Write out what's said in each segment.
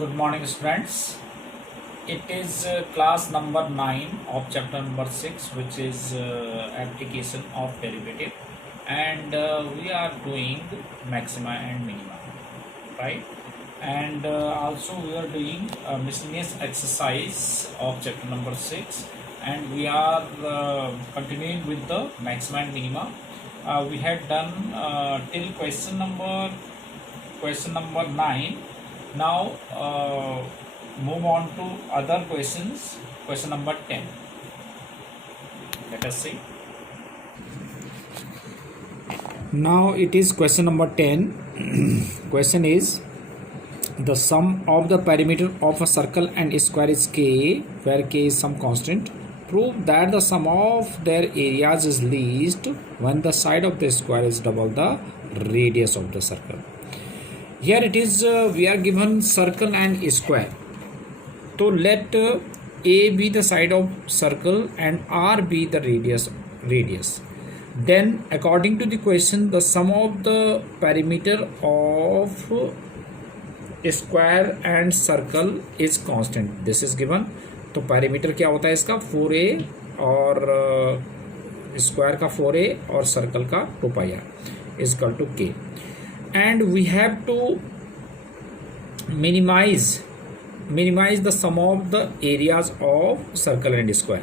Good morning, students. It is class number 9 of chapter number 6, which is application of derivative, and we are doing maxima and minima, right? And also we are doing miscellaneous exercise of chapter number 6, and we are continuing with the maxima and minima. We had done till question number 9. Now move on to other questions. Question number 10. Let us see. Now it is question number 10. Question is, the sum of the perimeter of a circle and square is k, where k is some constant. Prove that the sum of their areas is least when the side of the square is double the radius of the circle. Here it is, we are given circle and square. So let A be the side of circle and R be the radius. Then according to the question, the sum of the perimeter of square and circle is constant. This is given. तो perimeter क्या होता है इसका 4a और square का 4a और circle का 2πr is equal to k. And we have to minimize the sum of the areas of circle and square.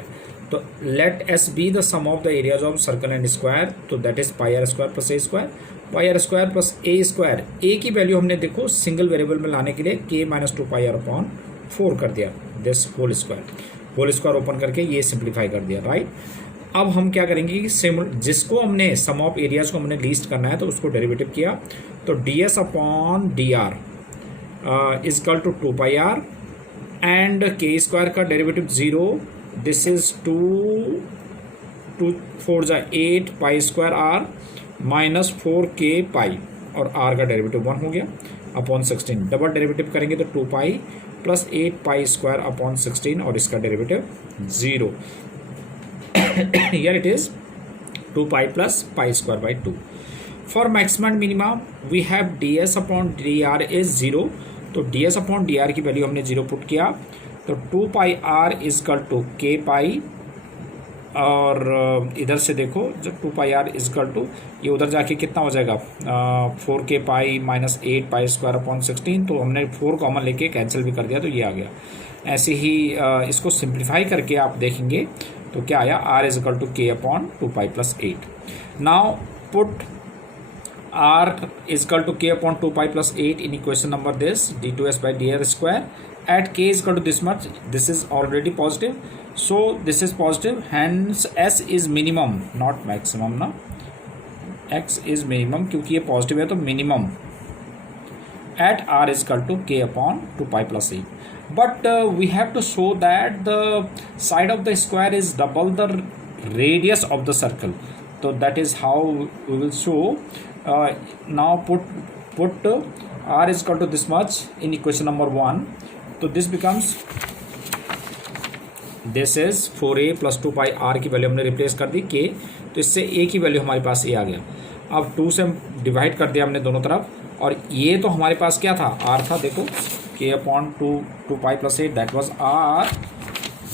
तो let s be the sum of the areas of circle and square. तो that is pi r square plus a square. pi r square plus a square. a की value हमने देखो single variable में लाने के लिए k minus 2 r upon 4 कर दिया. दिस होल स्क्वायर ओपन करके ये सिंप्लीफाई कर दिया, राइट. अब हम क्या करेंगे कि जिसको हमने सम ऑफ एरियाज को हमने लीस्ट करना है तो उसको डेरिवेटिव किया. तो ds upon D R is equal to 2 and K square का डेरिवेटिव 0. दिस इज 2 4 जा 8 pi square R minus 4k pi और r का डेरिवेटिव 1 हो गया अपॉन 16. डबल डेरिवेटिव करेंगे तो 2 pi plus 8 pi square upon 16 और इसका derivative 0. Here it is 2 pi plus pi square by 2. For maxima and minima we have ds upon dr is 0. तो ds upon dr की value हमने 0 put किया. तो 2 pi r is equal to k pi और इधर से देखो जब 2 pi r is equal to ये उधर जाके कितना हो जाएगा 4k pi minus 8 pi square upon 16. तो हमने 4 कॉमन लेके कैंसिल भी कर दिया तो ये आ गया. ऐसे ही इसको सिंप्लीफाई करके आप देखेंगे तो क्या आया r is equal to K upon 2 pi plus 8. Now put r is equal to K upon 2 pi plus 8 in equation number this d2s by dr square at k is equal to this much. This is already positive, so this is positive, hence s is minimum not maximum ना. x is minimum क्योंकि ये positive है तो minimum at r is equal to k upon 2 pi plus 8. But we have to show that the side of the square is double the radius of the circle. So that is how we will show. Now put r is equal to this much in equation number 1. So this becomes, this is 4a plus 2 pi r की value हमने replace कर दी k. तो इससे a की value हमारे पास a आ गया. अब 2 से डिवाइड कर दिया हमने दोनों तरफ और ये तो हमारे पास क्या था r था. देखो k upon 2 pi plus 8 that was r.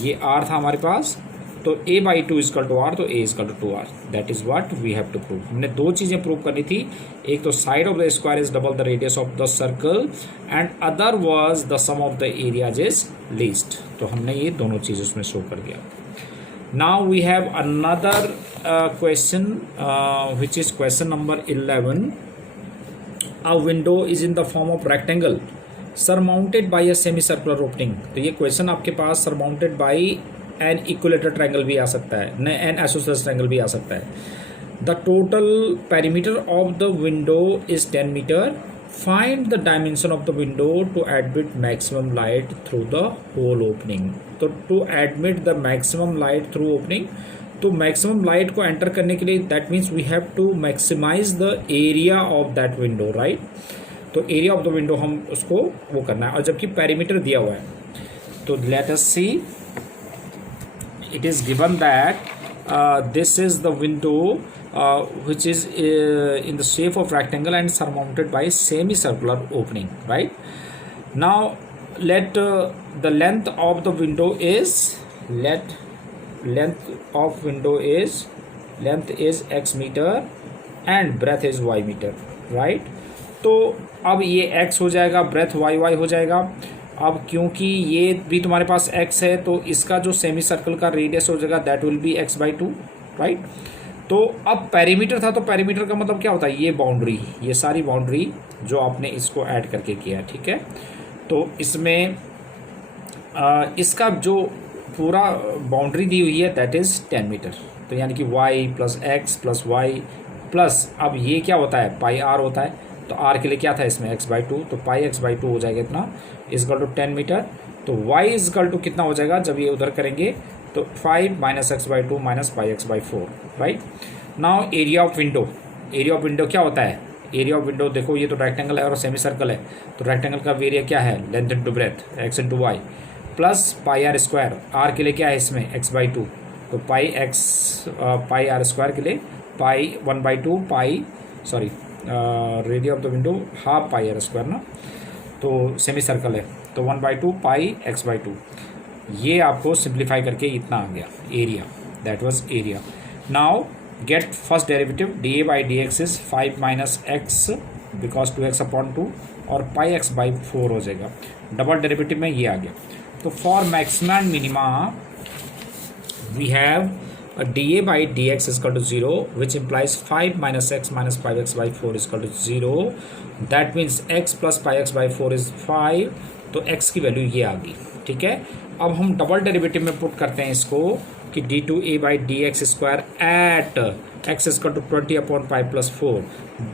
ये r था हमारे पास. तो a by 2 is equal to r. तो a is equal to 2r. That is what we have to prove. हमने दो चीज़ें प्रूव करनी थी. एक तो side of the square is double the radius of the circle and other was the sum of the areas is least. तो हमने ये दोनों चीज़ उसमें शो कर दिया. Now we have another question which is question number 11. A window is in the form of rectangle surmounted by a semi circular opening. तो ये question आपके पास surmounted by an equilateral triangle भी आ सकता है, न एन आइसोसेलेस ट्रायंगल भी आ सकता है. The total perimeter of the window is 10 metre. Find the dimension of the window to admit maximum light through the whole opening. तो to admit the maximum light through opening, तो maximum light को enter करने के लिए that means we have to maximise the area of that window, right. तो area of the window हम उसको वो करना है और जबकि पेरीमीटर दिया हुआ है. तो let us see. It is given that this is the window which is in the shape of rectangle and surmounted by semicircular opening, right. Now let the length of the window is length is x meter and breadth is y meter, right? तो अब ये x हो जाएगा, breadth y हो जाएगा। अब क्योंकि ये भी तुम्हारे पास x है तो इसका जो सेमी सर्कल का रेडियस हो जाएगा that will be x/2, right? तो अब पेरीमीटर था, तो पेरीमीटर का मतलब क्या होता है, ये बाउंड्री, ये सारी बाउंड्री जो आपने इसको ऐड करके किया है, ठीक है? तो इसमें इसका जो पूरा बाउंड्री दी हुई है दैट इज़ 10 मीटर। तो यानी कि y plus X plus Y plus, अब ये क्या होता है, पाई आर होता है। तो आर के लिए क्या था इसमें x/2, तो पाई x/2 हो जाएगा इतना इजकल टू 10 मीटर। तो y इजकल टू कितना हो जाएगा, जब ये उधर करेंगे तो 5 minus x/2 minus pi x/4, right? Now area of window क्या होता है, एरिया ऑफ विंडो देखो, ये तो रेक्टेंगल है और सेमी सर्कल है, तो रेक्टेंगल का एरिया क्या है, length into breadth x into Y plus pi R square. R के लिए क्या है इसमें x/2, तो पाई आर स्क्वायर के लिए pi 1/2 pi, sorry radius of the window half pi R square ना, तो सेमी सर्कल है तो 1/2 पाई x/2। ये आपको सिंप्लीफाई करके इतना आ गया area, that was area. Now get first derivative, dA/dx is 5 minus x because 2x/2 और पाई x/4 हो जाएगा। डबल डेरिवेटिव में ये आ गया। तो for maximum and minima we have dA/dx is equal to 0 which implies 5 minus x minus 5x/4 is equal to 0. That means x plus 5x/4 is 5. तो x की वैल्यू ये आ गई, ठीक है? अब हम डबल डेरिवेटिव में पुट करते हैं इसको कि d2a/dx square at x is equal to 20/5 plus 4.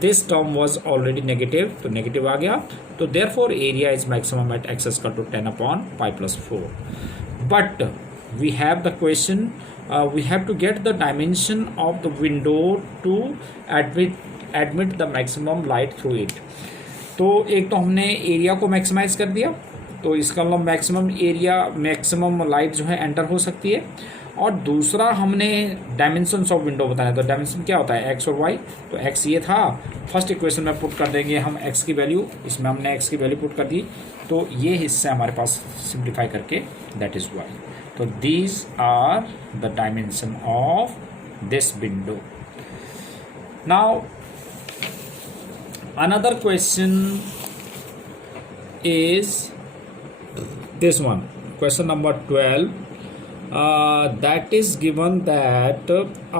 This term was already negative, तो नेगेटिव आ गया। तो therefore area is maximum at x is equal to 10/5 plus 4. But we have the question, we have to get the dimension of the window to admit the maximum light through it. तो एक तो हमने area को maximise कर दिया, तो इसका मतलब मैक्सिमम लाइट जो है एंटर हो सकती है। और दूसरा हमने डायमेंशंस ऑफ विंडो बताया, तो डायमेंशन क्या होता है, एक्स और वाई। तो एक्स ये था, फर्स्ट इक्वेशन में पुट कर देंगे हम एक्स की वैल्यू, इसमें हमने एक्स की वैल्यू पुट कर दी, तो ये हिस्सा हमारे पास सिंप्लीफाई करके दैट इज़ वाई। तो these are the dimension of this window. Now another question is this one, question number 12, that is given that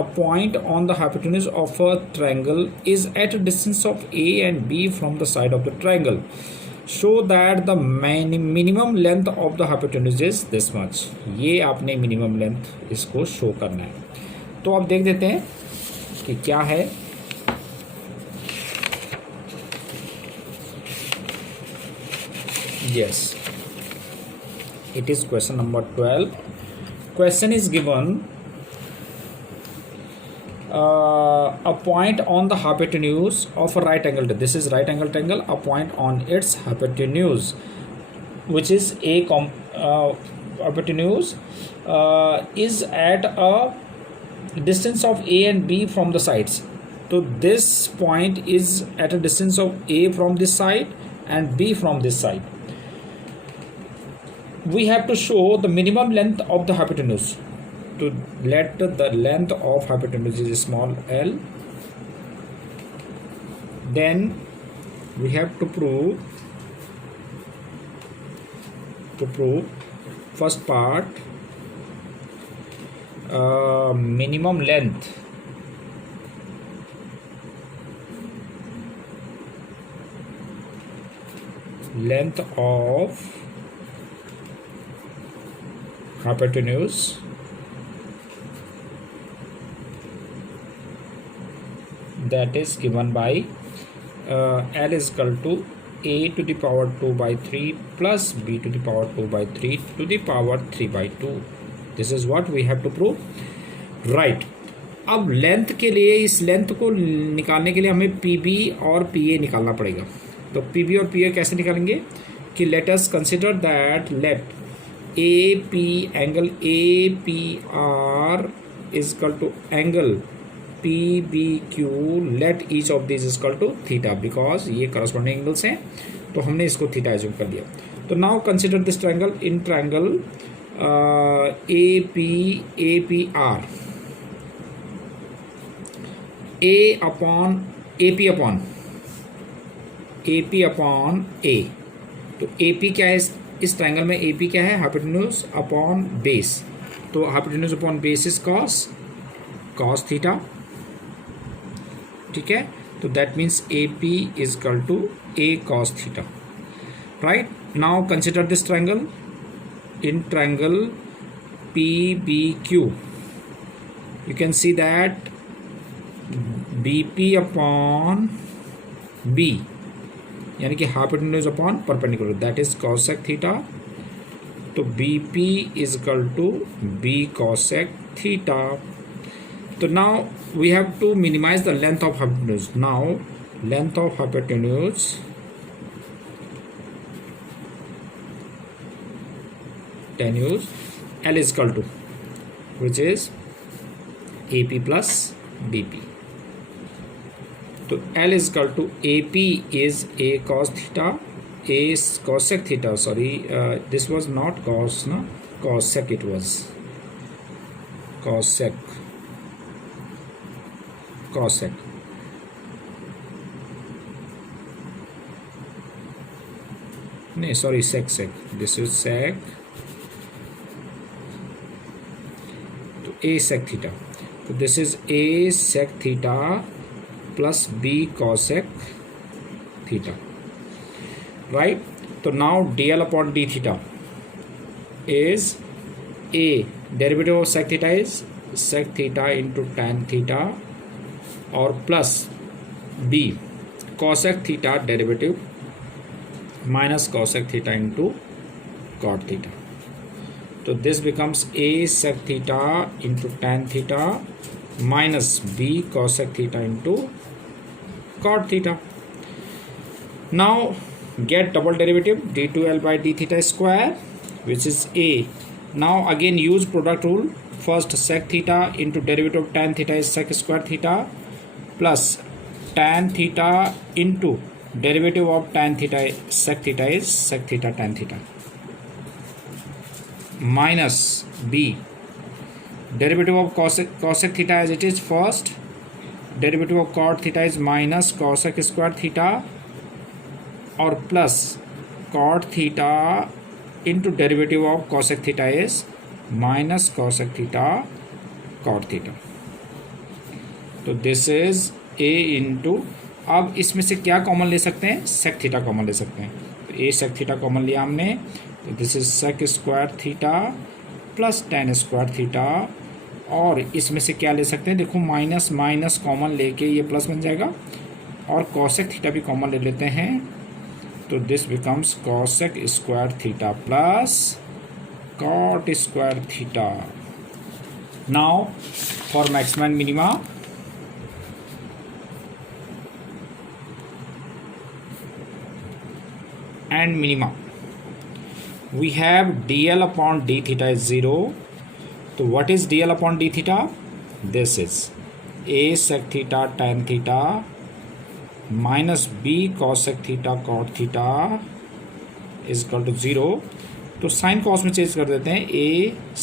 a point on the hypotenuse of a triangle is at a distance of a and b from the side of the triangle. Show that the minimum length of the hypotenuse is this much. ये आपने minimum length इसको show करना है। तो अब देख देते हैं कि क्या है। Yes, it is question number 12. Question is given, a point on the hypotenuse of a right angle. This is right angle triangle. A point on its hypotenuse, which is a hypotenuse, is at a distance of a and b from the sides. So this point is at a distance of a from this side and b from this side. We have to show the minimum length of the hypotenuse. To let the length of hypotenuse is small l, then we have to prove first part, minimum length of hypotenuse that is given by L is equal to a to the power 2 by 3 plus b to the power 2 by 3 to the power 3 by 2. This is what we have to prove, right? अब length के लिए, इस length को निकालने के लिए हमें PB और PA निकालना पड़ेगा। तो PB और PA कैसे निकालेंगे कि let us consider that let AP angle APR is equal to angle PBQ, let each of these is equal to theta, because ये corresponding angles हैं तो हमने इसको थीटा एज्यूम कर लिया। तो now consider this triangle in triangle APR AP upon A। तो AP क्या है इस ट्रायंगल में? AP क्या है? Hypotenuse upon base. तो hypotenuse upon base is cos theta, ठीक है। तो that means AP is equal to A cos theta, right. Now consider this triangle in triangle PBQ। You can see that BP upon B यानी कि hypotenuse upon perpendicular, that is cosec theta. तो BP is equal to B cosec theta. तो now we have to minimise the length of hypotenuse. Now length of hypotenuse L is equal to which is AP plus BP. तो L is equal to AP is A cos theta, A is cosec theta. Sorry, this was not cos, no, cosec it was. Cosec. No, sorry, sec. This is sec. तो A sec theta. तो this is A sec theta plus B cosec theta, right? तो now dl upon d theta is A derivative of sec theta is sec theta into tan theta और plus B cosec theta derivative minus cosec theta into cot theta. तो this becomes A sec theta into tan theta minus B cosec theta into cot theta. Now get double derivative d2L by d theta square which is A. Now again use product rule. First sec theta into derivative of tan theta is sec square theta plus tan theta into derivative of tan theta sec theta is sec theta tan theta minus B derivative of cosec theta as it is first, derivative of cot theta is minus cosec square theta और plus cot theta into derivative of cosec theta is minus cosec theta cot theta. तो this is A into, अब इसमें से क्या common ले सकते हैं? Sec theta common ले सकते हैं। तो A सेक थीटा कॉमन लिया हमने, तो this is sec square theta plus tan square theta और इसमें से क्या ले सकते हैं? देखो माइनस माइनस कॉमन लेके ये प्लस बन जाएगा और कॉसेक थीटा भी कॉमन ले लेते हैं, तो this becomes cosec square theta plus cot square theta. Now for maxima and minima, and minima we have dl upon d theta is 0. So what is dl upon d theta? This is a sec theta tan theta minus b cosec theta cot theta is equal to 0. तो sine cos में change कर देते हैं, a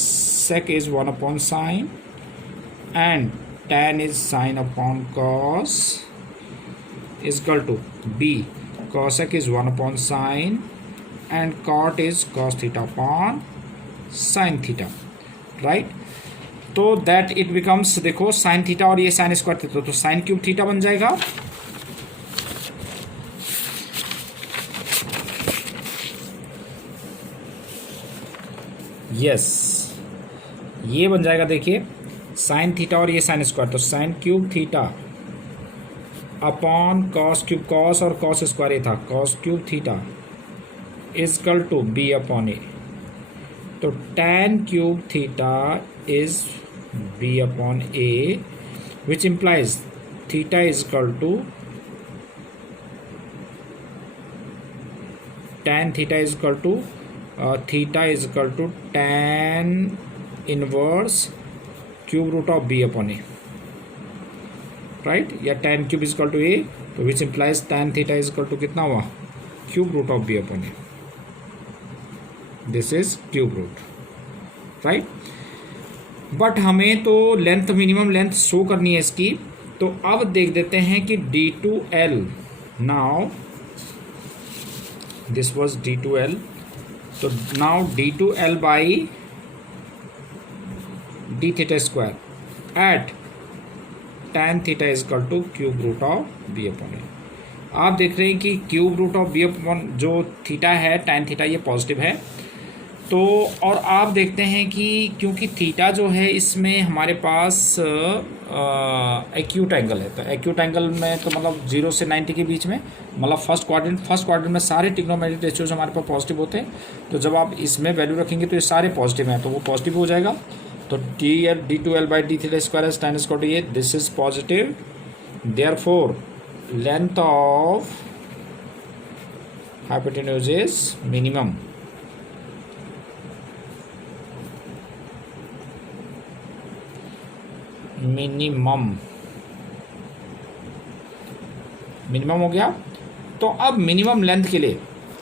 sec is 1 upon sin and tan is sin upon cos is equal to b cosec is 1 upon sin and cot is cos theta upon sin theta, right? तो that it becomes, देखो sin theta और ये sin square theta, तो sin cube theta बन जाएगा। Yes ये बन जाएगा, देखिए sin थीटा और ये sin स्क्वायर, तो sin cube theta upon cos cube, cos और कॉस स्क्वायर ये था, cos cube theta is equal to B upon A. तो tan cube theta is B upon A which implies theta is equal to tan theta is equal to theta is equal to tan inverse cube root of B upon A, right? या tan cube is equal to A, तो which implies tan theta is equal to कितना हुआ? Cube root of B upon A. This is cube root, right. But हमें तो length, minimum length show करनी है इसकी, तो अब देख देते हैं कि D2L, now this was D2L, तो now D2L by d theta square at tan theta is equal to cube root of B upon A. आप देख रहे हैं कि cube root of B upon जो थीटा है, tan थीटा, ये positive है। तो और आप देखते हैं कि क्योंकि थीटा जो है इसमें हमारे पास एक्यूट एंगल है, तो एक्यूट एंगल में तो मतलब 0 से 90 के बीच में, मतलब फर्स्ट क्वाड्रेंट में सारे ट्रिग्नोमेट्रिक रेशियोज हमारे पास पॉजिटिव होते हैं। तो जब आप इसमें वैल्यू रखेंगे तो ये सारे पॉजिटिव हैं, तो वो पॉजिटिव हो जाएगा। तो D2L by D theta square tan equal to ये, this is positive, therefore length of hypotenuse is minimum. Minimum हो गया। तो अब मिनिमम लेंथ के लिए,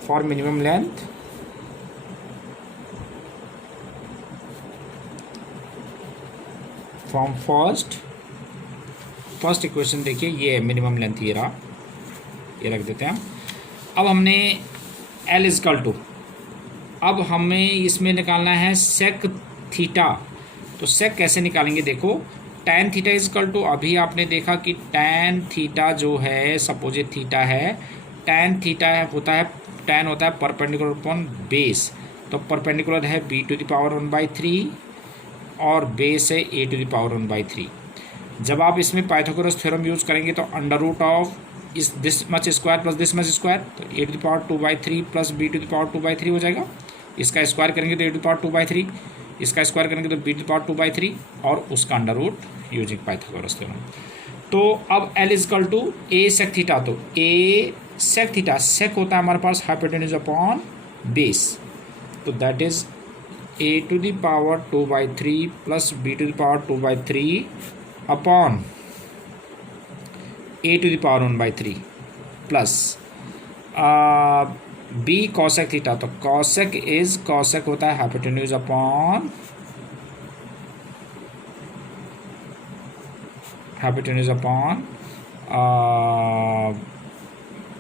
for minimum length from first equation, देखिए ये मिनिमम लेंथ, ये रहा, ये रख देते हैं। अब हमने L इजकल टू, अब हमें इसमें निकालना है सेक थीटा। तो सेक कैसे निकालेंगे, देखो tan थीटा इजकल टू, अभी आपने देखा कि tan थीटा जो है, सपोज ये थीटा है, tan थीटा होता है, tan होता है परपेंडिकुलर अपॉन बेस, तो परपेंडिकुलर है b⁻⁴ और बेस है a⁻⁴। जब आप इसमें पाइथागोरस थ्योरम यूज करेंगे तो अंडर रूट ऑफ इस this much square plus this much square, तो a⁻² प्लस b⁻² हो जाएगा। इसका स्क्वायर करेंगे तो a⁻², इसका स्क्वायर करेंगे तो b⁻², और उसका under root using Pythagoras theorem. तो अब L equal to a sec theta, तो a सेक थीटा, सेक होता है हमारे पास हाइपोटेन्यूज अपॉन बेस, तो that is a⁻² plus b⁻² upon a⁻⁴ plus b cosec theta, तो कॉसेक होता है हाइपोटेन्यूज अपॉन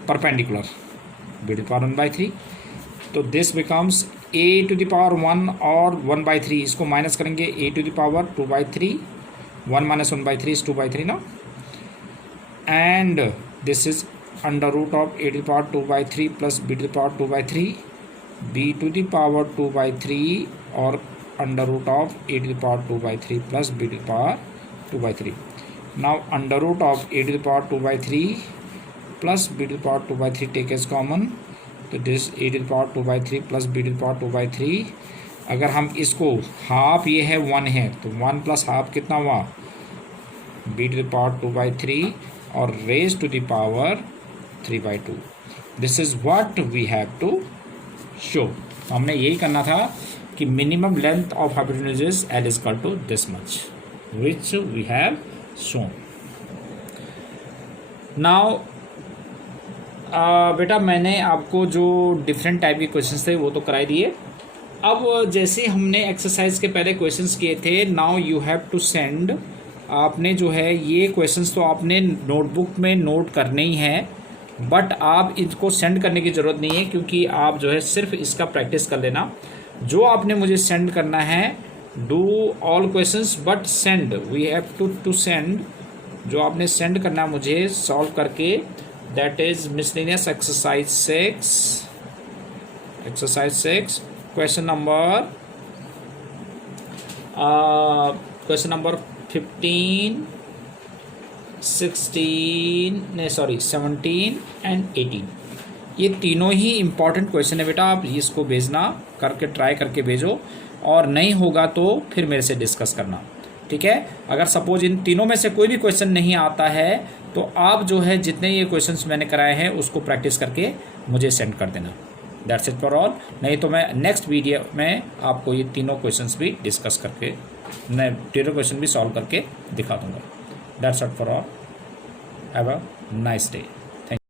परपेंडिकुलर b⁻⁴। तो दिस बिकम्स a⁻⁴ और 1/3, इसको माइनस करेंगे a⁻²/3, 1 - 1/3 is 2/3 ना, and this is under root of a⁻²/3 plus b⁻²/3, b⁻²/3 और under root of a⁻²/3 plus b⁻²/3. Now under root of a⁻²/3 plus b⁻²/3 take as common, तो this a⁻²/3 plus b⁻²/3, अगर हम इसको half, ये है 1 है, तो 1 plus half कितना हुआ, b⁻²/3 और raise to the power 3/2। This is what we have to show. तो हमने यही करना था कि minimum length of hypotenuse is L is equal to this much, which we have shown. Now बेटा मैंने आपको जो डिफरेंट टाइप के क्वेश्चंस थे वो तो कराई दिए। अब जैसे हमने एक्सरसाइज के पहले क्वेश्चंस किए थे, now you have to send, आपने जो है ये क्वेश्चंस तो आपने नोटबुक में नोट करने ही हैं, बट आप इनको सेंड करने की ज़रूरत नहीं है, क्योंकि आप जो है सिर्फ इसका प्रैक्टिस कर लेना। जो आपने मुझे सेंड करना है, do all questions but send, we have to send, जो आपने सेंड करना है मुझे सॉल्व करके, that is miscellaneous exercise 6 question number 15, 17 and 18, ये तीनों ही इम्पॉर्टेंट क्वेश्चन है बेटा। आप इसको भेजना, करके ट्राई करके भेजो, और नहीं होगा तो फिर मेरे से डिस्कस करना, ठीक है। अगर सपोज इन तीनों में से कोई भी क्वेश्चन नहीं आता है तो आप जो है जितने ये क्वेश्चंस मैंने कराए हैं उसको प्रैक्टिस करके मुझे सेंड कर देना। That's it for all. नहीं तो मैं नेक्स्ट वीडियो में आपको ये तीनों क्वेश्चंस भी डिस्कस करके, मैं तीनों क्वेश्चन भी सॉल्व करके दिखा दूंगा। That's it for all. Have a nice day.